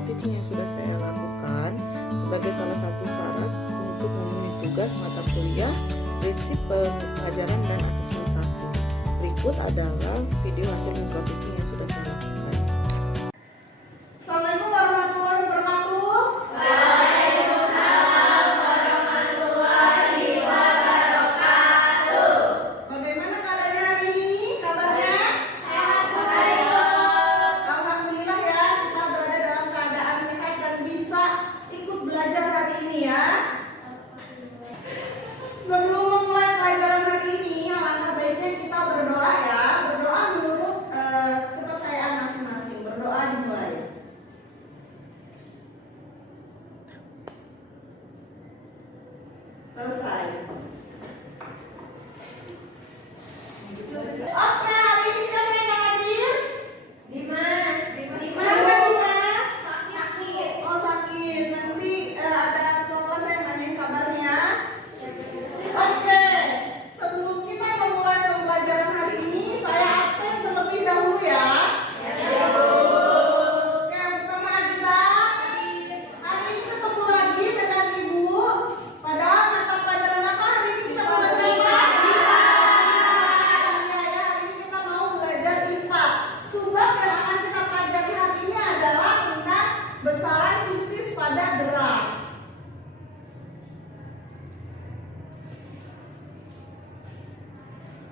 beberapa titik yang sudah saya lakukan sebagai salah satu syarat untuk memenuhi tugas mata kuliah prinsip pengajaran dan asesmen 1. Berikut adalah video hasil beberapa titik yang sudah saya lakukan. Assalamualaikum warahmatullahi wabarakatuh. Waalaikumsalam warahmatullahi wabarakatuh. Bagaimana keadaannya hari ini? Kabarnya? Sehat baik. Alhamdulillah ya, kita berada dalam keadaan sehat dan bisa ikut belajar hari ini ya. Sebelum memulai pelajaran hari ini, alangkah baiknya kita berdoa ya. Berdoa menurut kepercayaan masing-masing. Berdoa dimulai. Selesai. Oke, hari ini siapa yang hadir? Dimas. Siapa Dimas? Sakit. Oh sakit. Nanti ada ketua kelas yang nanyain kabarnya. Oke. Sebelum kita memulai pembelajaran hari ini, saya absen terlebih dahulu ya. Oke, pertama kita hari ini ketemu lagi dengan Ibu pada mata pelajaran apa hari ini kita belajar apa? Iya ya, hari ini kita mau belajar IPA. Subbab yang akan kita pelajari hari ini adalah tentang besaran fisis pada gerak.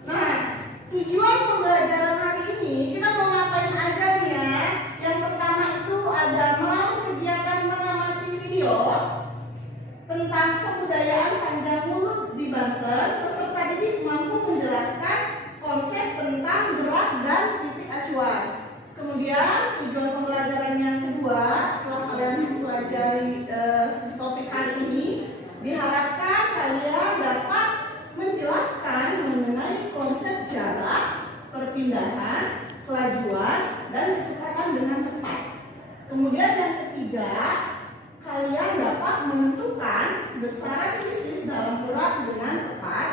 Nah, tujuan pembelajaran hari ini kita mau ngapain aja nih ya? Yang pertama itu ada melalui kegiatan mengamati video tentang kebudayaan panjang mulut di Banten, peserta didik mampu menjelaskan konsep tentang gerak dan titik acuan. Kemudian tujuan pembelajaran yang kedua, setelah kalian mempelajari topik hari ini, diharapkan kalian dapat menjelaskan mengenai konsep jarak, perpindahan, kelajuan, dan kecepatan dengan cepat. Kemudian yang ketiga, kalian dapat menentukan besaran fisis dalam gerak dengan tepat.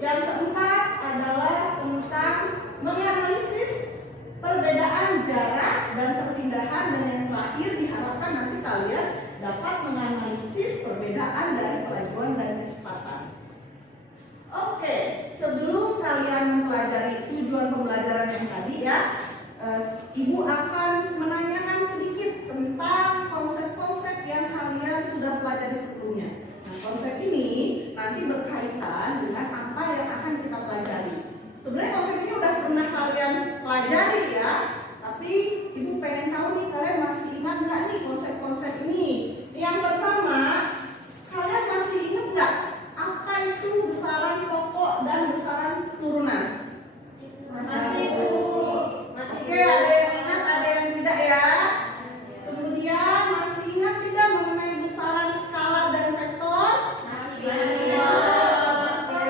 Yang keempat adalah tentang menganalisis perbedaan jarak dan perpindahan, dan yang terakhir diharapkan nanti kalian dapat menganalisis perbedaan dari kelajuan dan kecepatan. Oke, sebelum kalian mempelajari tujuan pembelajaran yang tadi ya, Ibu akan menanyakan sedikit tentang konsep-konsep yang kalian sudah pelajari sebelumnya. Nah, konsep ini nanti berkaitan dengan apa yang akan kita pelajari. Sebenarnya konsep ini udah pernah kalian pelajari ya, tapi Ibu pengen tahu nih kalian masih ingat nggak nih konsep-konsep ini. Yang pertama, kalian masih ingat nggak apa itu besaran pokok dan besaran turunan? Masih Bu. Oke, ada yang ingat, ada yang tidak ya. Kemudian masih ingat tidak mengenai besaran skala dan vektor? Masih. Oke,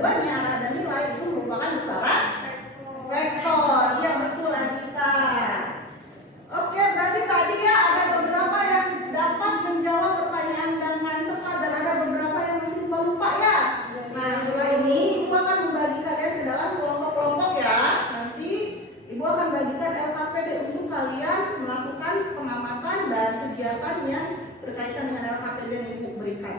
dua-duanya arah dan nilai itu merupakan besaran vektor. Iya betul Anita. Oke, berarti tadi ya ada beberapa yang dapat menjawab pertanyaan dengan tepat dan ada beberapa yang masih lupa ya. Nah, setelah ini Ibu akan membagi kalian ke dalam kelompok-kelompok ya. Nanti Ibu akan bagikan LKPD untuk kalian melakukan pengamatan dan kegiatan yang berkaitan dengan LKPD yang Ibu berikan.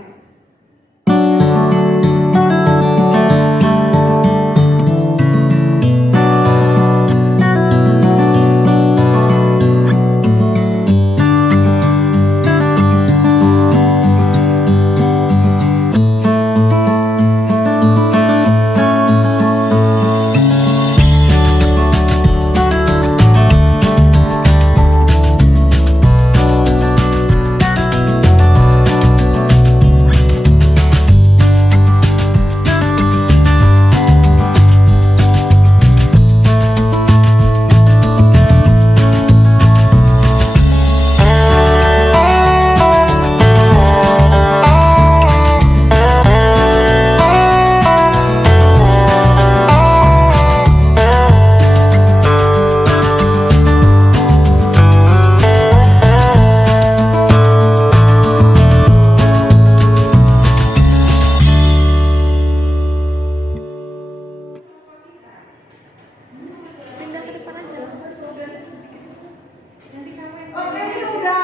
Oke, ini udah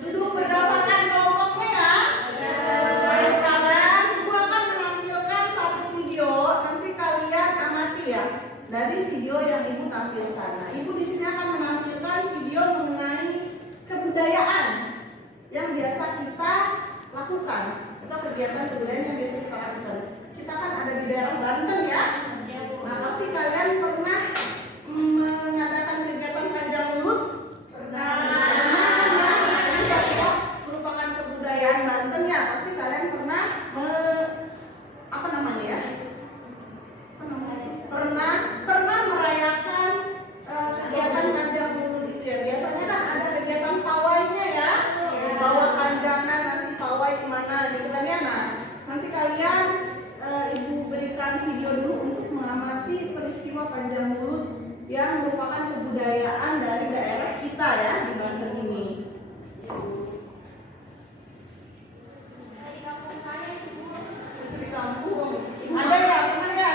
duduk berdasarkan kelompoknya ya. Nah, sekarang Ibu akan menampilkan satu video. Nanti kalian amati ya dari video yang Ibu tampilkan. Nah, Ibu di sini akan menampilkan video mengenai kebudayaan yang biasa kita lakukan atau kegiatan kebudayaan yang biasa kita lakukan. Kita kan ada di daerah Banten ya. Nah, pasti kalian pernah mengadakan kegiatan panjang mulut. Merupakan kebudayaan Banten ya. Pasti kalian pernah pernah merayakan kegiatan panjang mulut itu ya. Biasanya kan ada kegiatan pawainya ya. Bawa panjangan nanti pawai kemana gitu kan ya. Nah, nanti kalian Ibu berikan video dulu untuk mengamati peristiwa panjang mulut yang merupakan kebudayaan dari daerah kita ya di Banten ini. Di kampung saya itu Bu. Di kampung ada ya, pernah ya?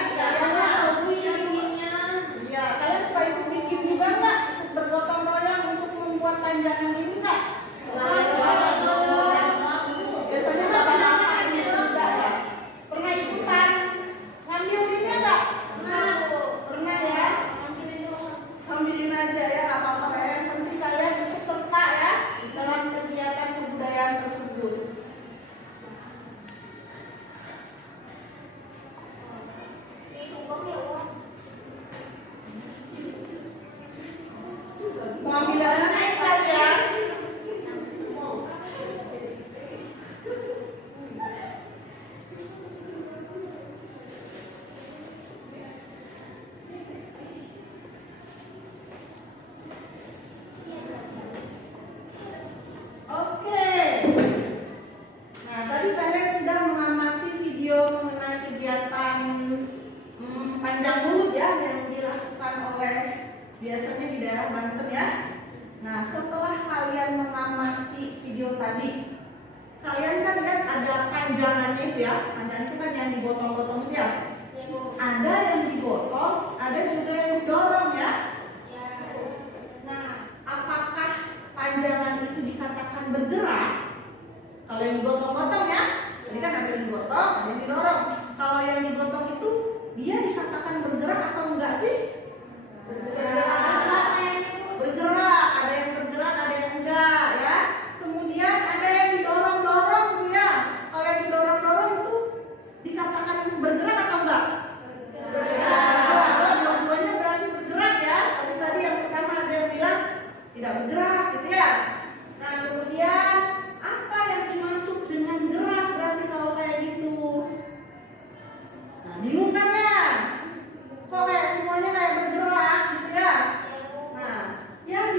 Iya, kalian suka ikut bikin juga nggak? Ikut bergotong royong untuk membuat panjangan ini nggak? Biasanya bapak-bapak ini juga ya. Pernah ikutan ngambilinnya nggak? Pernah ya? Ambilin aja ya, nggak apa-apa ya. Yang penting kalian ikut serta ya dalam kegiatan kebudayaan tersebut. Mau ambil dana naik kalian? Oke. Nah, tadi kalian sudah mengamati video mengenai kegiatan panjang mulut ya yang dilakukan oleh biasanya di daerah Banten ya. Nah, setelah kalian mengamati video tadi, kalian kan lihat ada panjangannya itu ya. Panjangan itu kan yang digotong-gotong itu ya. Ada yang digotong, ada juga yang didorong ya. Nah, apakah panjangan itu dikatakan bergerak? Kalau yang digotong-gotong ya, ini kan ada yang digotong, ada yang didorong. Kalau yang digotong itu dia dikatakan bergerak atau enggak sih? Bergerak, ada yang bergerak, ada yang enggak ya. Kemudian ada yang didorong-dorong tuh ya. Kalau yang didorong-dorong itu dikatakan bergerak atau enggak? Bergerak. Dua-duanya berarti bergerak ya. Tapi tadi yang pertama ada yang bilang tidak bergerak gitu ya. Nah, kemudian apa yang dimaksud dengan gerak berarti kalau kayak gitu? Nah, bingung kan ya? Kok kayak semuanya kayak bergerak gitu ya? Nah, yang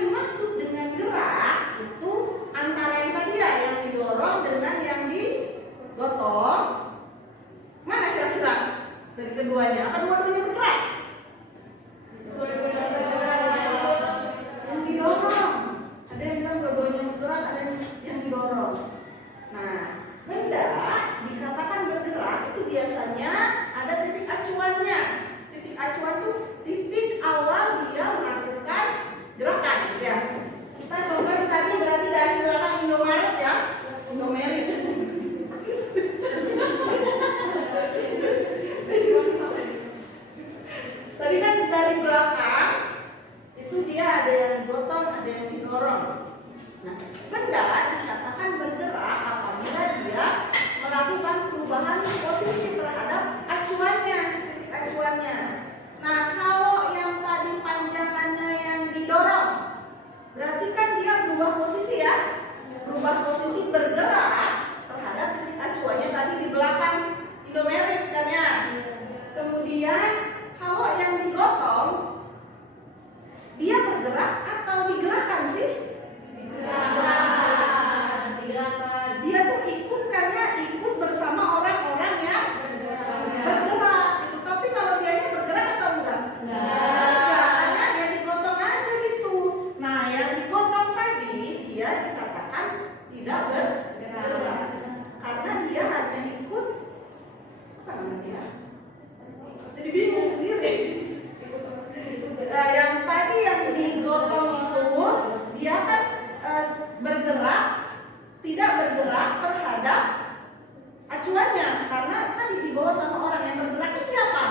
bawahnya, karena tadi dibawa sama orang yang bergerak itu siapa?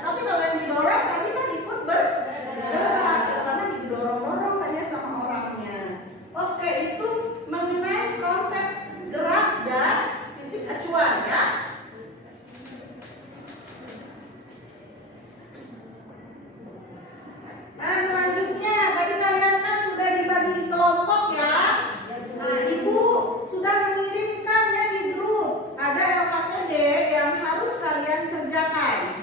Tapi kalau yang didorong tadi kan ikut bergerak, karena didorong-dorong kan ya sama orangnya. Oke, itu mengenai konsep gerak dan titik acuan ya. Nah, selanjutnya tadi kalian kan sudah dibagi kelompok ya. Nah, Ibu sudah mengirimkan ya di grup. Ada LKPD yang harus kalian kerjakan.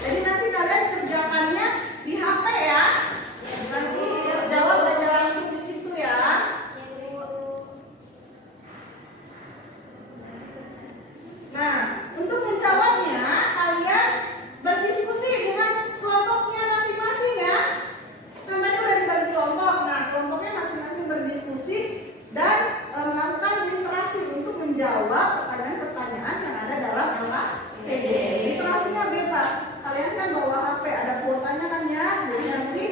Jadi nanti kalian kerjakannya di HP ya. Nanti jawab aja langsung di situ ya. Nah, untuk menjawabnya kalian berdiskusi dengan kelompoknya masing-masing ya. Namanya udah dibagi kelompok. Nah, kelompoknya masing-masing berdiskusi dan melakukan literasi untuk menjawab pertanyaan-pertanyaan yang ada dalam LKPD. Literasinya bebas. Kalian kan bawa HP, ada kuotanya kan ya. Jadi nanti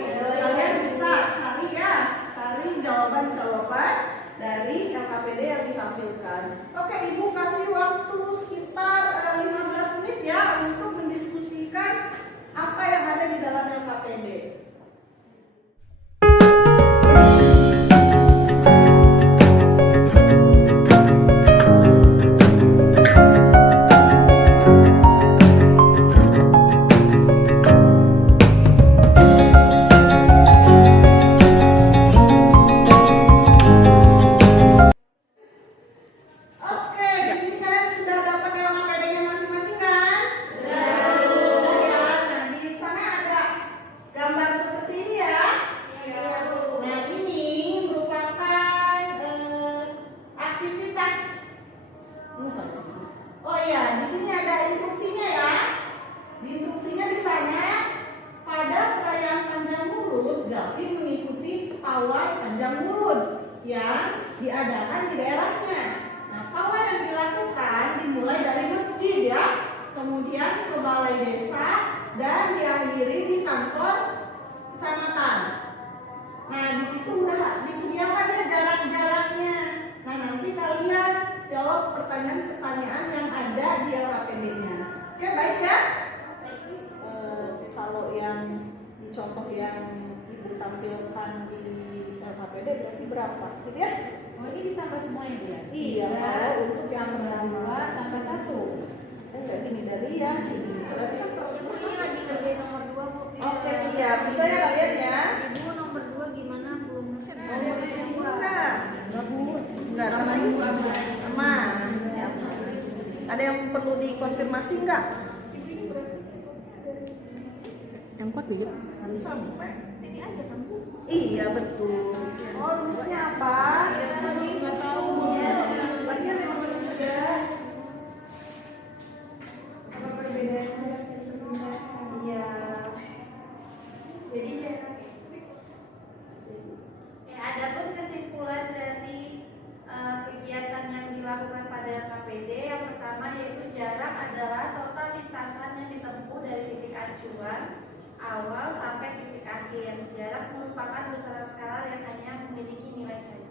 kalian bisa cari ya, cari jawaban-jawaban dari LKPD yang ditampilkan. Oke, Ibu kasih waktu sekitar 15 menit ya untuk mendiskusikan apa yang ada di dalam LKPD. Oke, di sini kalian sudah dapat LKPD-nya masing-masing kan? Sudah. Ya, nah di sana ada gambar seperti ini ya. Nah, ini merupakan aktivitas. Oh iya, di sini ada instruksinya ya. Di instruksinya di sana pada perayaan panjang mulut, Gavin mengikuti pawai panjang mulut yang diadakan di daerahnya. Nah, pawai yang dilakukan dimulai dari masjid ya, kemudian ke balai desa dan diakhiri di kantor kecamatan. Nah, di situ udah disediakan ya jarak-jaraknya. Nah, nanti kalian jawab pertanyaan-pertanyaan yang ada di LKPD-nya. Oke, baik ya? Kalau yang di contoh yang Ibu tampilkan di LKPD berarti berapa? Gitu ya? Oh, ini ditambah semuanya ya? Iya, kalau untuk yang pertama. 2 tambah 1. Enggak, ini dari yang ini. Berarti kan Ibu ini lagi ngerjain nomor 2 Bu. oke, siap. Bisa ya kalian ya? Ibu nomor 2 gimana? Belum ngerti. Enggak. Enggak Bu. Enggak, aman. Ada yang perlu dikonfirmasi enggak? Yang kuat ya? Sampai sini aja kan Bu? Iya, betul. Oh, rumusnya apa? Enggak tahu. Lagi ada yang belum juga. Apa perbedaannya? Iya. Jadi adapun kesimpulan dari kegiatan yang dilakukan pada LKPD, yang pertama yaitu jarak adalah total lintasan yang ditempuh dari titik acuan awal sampai titik akhir. Jarak merupakan besaran skala yang hanya memiliki nilai saja.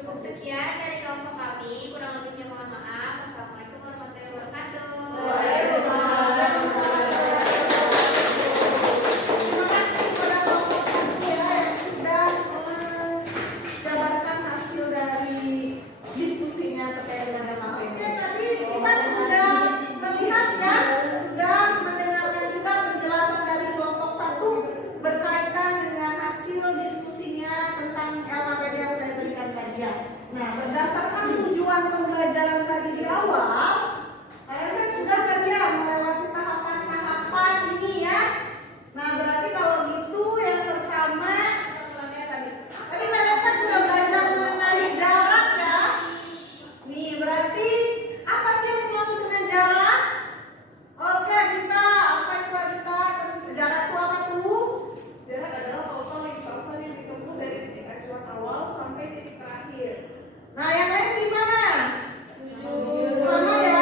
Cukup sekian dari kelompok kami. Kurang lebihnya mohon maaf. Assalamualaikum warahmatullahi wabarakatuh. terima kasih kepada kelompok kami ya yang sudah menjabarkan hasil dari diskusinya terkait dengan LKPD. Oke, tadi kita sudah melihat ya, sudah mendengarkan juga penjelasan dari kelompok 1 berkaitan dengan hasil diskusinya tentang LKPD yang saya berikan tadi ya. Nah, berdasarkan tujuan pembelajaran tadi di awal, kalian kan sudah tadi ya melewati tahapan-tahapan ini ya. Nah, berarti kalau gitu yang pertama tadi kalian kan sudah belajar mengenai jarak ya. Nih, berarti apa sih yang dimaksud dengan jarak? Oke, kita apa itu kita? Jarak itu apa tuh? Jarak adalah total lintasan yang ditempuh dari titik acuan awal sampai titik terakhir. Nah, yang lain gimana? Sama ya.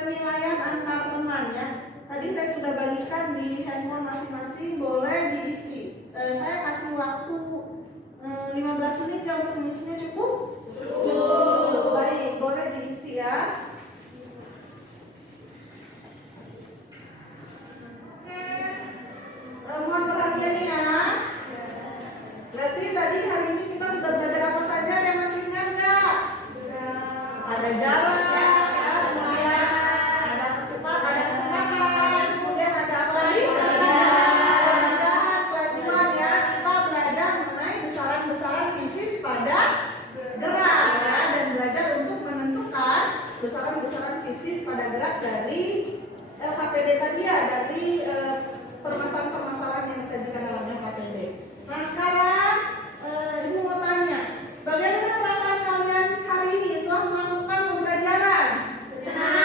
penilaian antar teman ya. Tadi saya sudah bagikan di handphone masing-masing, boleh diisi. Saya kasih waktu 15 menit ya untuk mengisinya, cukup? Cukup. Baik, boleh diisi ya. Oke, mohon perhatian ya. Berarti tadi hari ini kita sudah belajar apa saja, yang masih ingat nggak? Ada jalan, kemudian ada kecepatan, kemudian ada apa lagi? Kemudahan, kelajuan ya. Kita belajar mengenai besaran-besaran fisis pada gerak ya, dan belajar untuk menentukan besaran-besaran fisis pada gerak dari LKPD tadi ya, dari permasalahan-permasalahan yang disajikan dalam LKPD. Nah sekarang ibu mau tanya, bagaimana perasaan kalian hari ini setelah melakukan pembelajaran? Senang.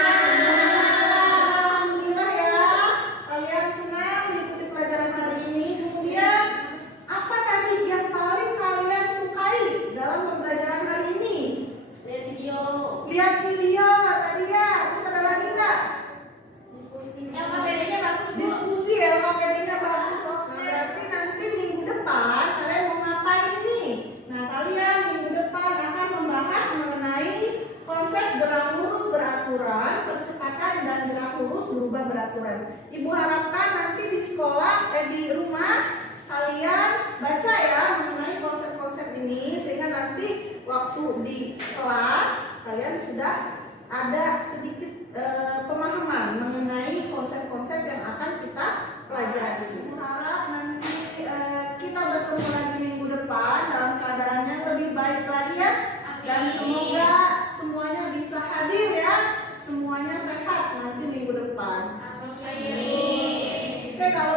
Alhamdulillah ya, kalian senang mengikuti pelajaran hari ini. Kemudian apa tadi yang paling kalian sukai dalam pembelajaran hari ini? Lihat video. Lihat video tadi ya. Terus ada lagi nggak? LKPD-nya bagus, Bu. Diskusi ya, LKPD-nya bagus. Nah, berarti nanti minggu depan kalian mau ngapain nih? Nah, kalian minggu depan akan membahas mengenai konsep gerak lurus beraturan, percepatan dan gerak lurus berubah beraturan. Ibu harapkan nanti di sekolah, di rumah kalian baca ya mengenai konsep-konsep ini, sehingga nanti waktu di kelas kalian sudah ada sedikit pemahaman mengenai konsep-konsep yang akan kita pelajari. Ibu harap nanti kita bertemu lagi minggu depan dalam keadaan yang lebih baik lagi ya, dan semoga semuanya bisa hadir ya, semuanya sehat nanti minggu depan. Amin. Oke, kalau